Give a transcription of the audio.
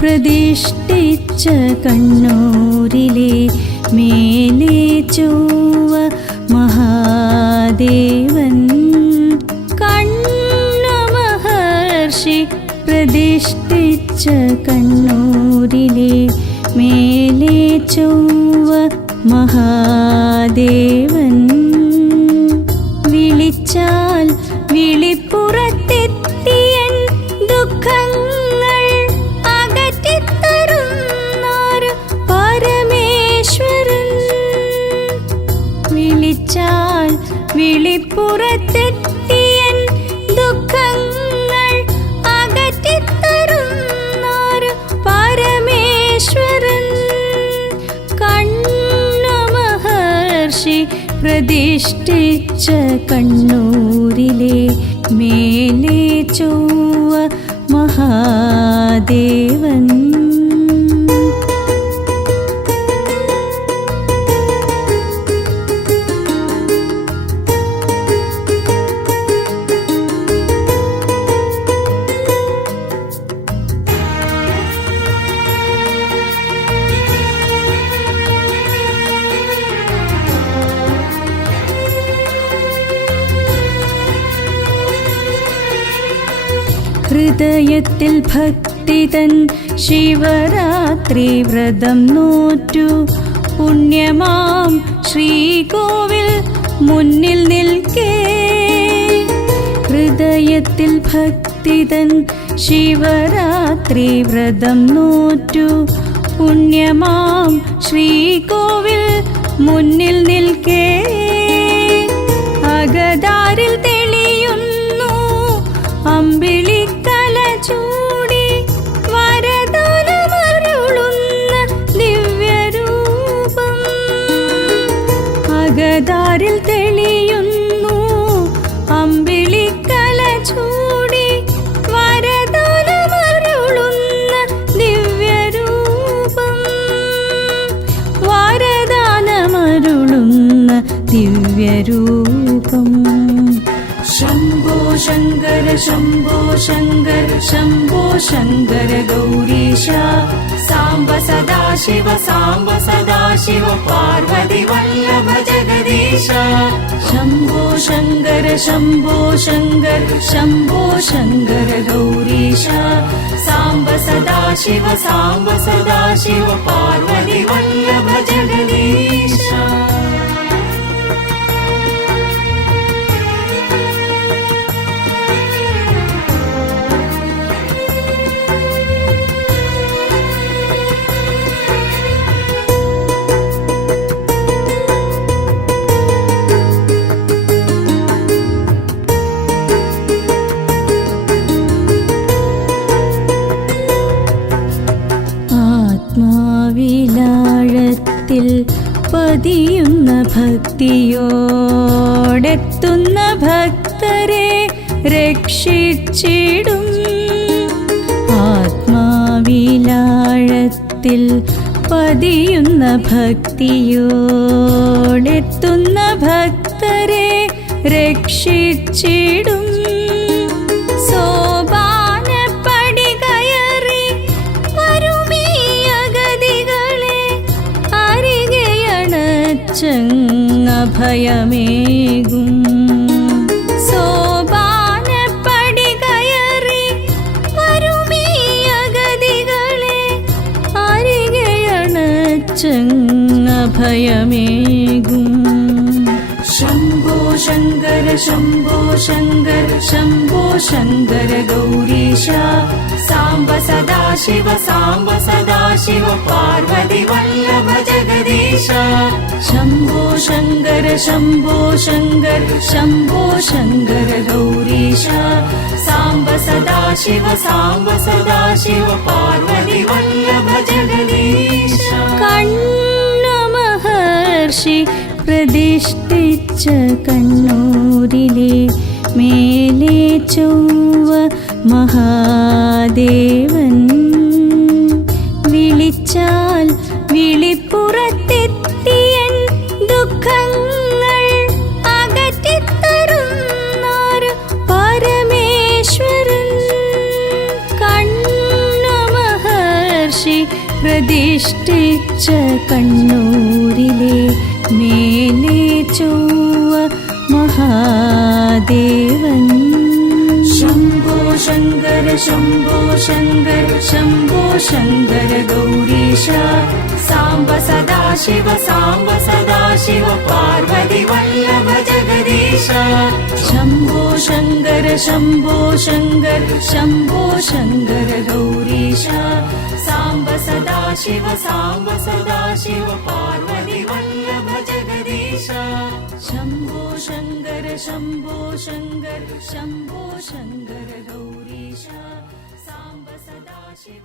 പ്രതിഷ്ഠിച്ച കണ്ണൂരിലെ മേലെ ചൊവ്വ മഹാദേവൻ. കണ്ണമഹർഷി പ്രതിഷ്ഠിച്ച കണ്ണൂരിലെ മേലെ ചൊവ്വ മഹാദേവൻ. വിളിച്ചാൽ വിളിപ്പുറത്തെത്തിയൻ ദുഃഖങ്ങൾ അകറ്റിത്തരുന്നാര് പരമേശ്വരൻ. വിളിച്ചാൽ വിളിപ്പുറത്തെത്തിയൻ ദുഃഖങ്ങൾ അകറ്റിത്തരുന്നാര് പരമേശ്വരൻ. കണ്ണമഹർഷി പ്രതിഷ്ഠിച്ച കണ്ണൂരിലെ മേലെ ചൊവ്വ മഹാദേവൻ. ഹൃദയത്തിൽ ഭക്തിതൻ ശിവരാത്രി വ്രതം നോറ്റു പുണ്യമാം ശ്രീകോവിൽ മുന്നിൽ നിൽക്കേ. ഹൃദയത്തിൽ ഭക്തിതൻ ശിവരാത്രി വ്രതം നോറ്റു പുണ്യമാം ശ്രീകോവിൽ മുന്നിൽ നിൽക്കേ. അകതാരിൽ തെളിയുന്നു അമ്പിളിക്കല ചൂടി വരദാനമരുളുന്ന ദിവ്യരൂപം. അകതാരിൽ തെളിയുന്നു അമ്പിളിക്കല ചൂടി വരദാനമരുളുന്ന ദിവ്യരൂപം. വരദാനമരുളുന്ന ദിവ്യരൂപം. ശംഭോ ശങ്കര ശംഭോ ശങ്കര ശംഭോ ശങ്കര ഗൗരീശ. സാംബ സദാശിവ സാംബ സദാശിവ പാർവതി വല്ലഭ ജഗദീശ. ശംഭോ ശങ്കര ശംഭോ ശങ്കര ശംഭോ ശങ്കര ഗൗരീശ. സാംബ സദാശിവ സാംബ സദാശിവ പാർവതി വല്ലഭ ജഗദീശ. ആത്മാവിലാഴത്തിൽ പതിയുന്ന ഭക്തിയോടെത്തുന്ന ഭക്തരെ രക്ഷിച്ചിടും. ആത്മാവിലാഴത്തിൽ പതിയുന്ന ഭക്തിയോടെത്തുന്ന ഭക്തരെ രക്ഷിച്ചിടും. സോപാനപ്പടി കയറി വരുമീ അഗതികളെ അരികെയണച്ചങ്ങഭയമേകും. സോപാനപ്പടി കയറി വരുമീ അഗതികളെ അരികെയണച്ചങ്ങഭയമേകും. ശംഭോ ശങ്കര ശംഭോ ശങ്കര ശംഭോ ശങ്കര ഗൗരീശ. സാംബ സദാശിവ സാംബ സദാശിവ പാർവതി വല്ലഭ ജഗദീശ. ശംഭോ ശങ്കര ശംഭോ ശങ്കര ശംഭോ ശങ്കര ഗൗരീശ. സാംബ സദാശിവ സാംബ സദാശിവ പാർവതി വല്ലഭ ജഗദീശ. കണ്ണമഹർഷി പ്രതിഷ്ഠിച്ച കണ്ണൂരിലെ മേലെ ചൊവ്വ മഹാദേവൻ. വിളിച്ചാൽ വിളിപ്പുറത്തെത്തിയൻ ദുഃഖങ്ങൾ അകറ്റിത്തരുന്നാര് പരമേശ്വരൻ. കണ്ണമഹർഷി പ്രതിഷ്ഠിച്ച കണ്ണൂരിലെ മേലെ ചൊവ്വ മഹാദേവൻ. ശംഭോ ശങ്കര ശംഭോ ശങ്കര ശംഭോ ശങ്കര ഗൗരീശ സാംബ സദാശിവ പാർവതി വല്ലഭ ജഗദീശ. ശംഭോ ശങ്കര ശംഭോ ശങ്കര ശംഭോ ശങ്കര ഗൗരീശ സാംബ സദാശിവ പാർവതി വല്ലഭ ജഗദീശ. ശംഭോ ശങ്കര ശംഭോ ശങ്കര ശംഭോ ശങ്കര ഗൗരീശ സാംബ സദാശിവ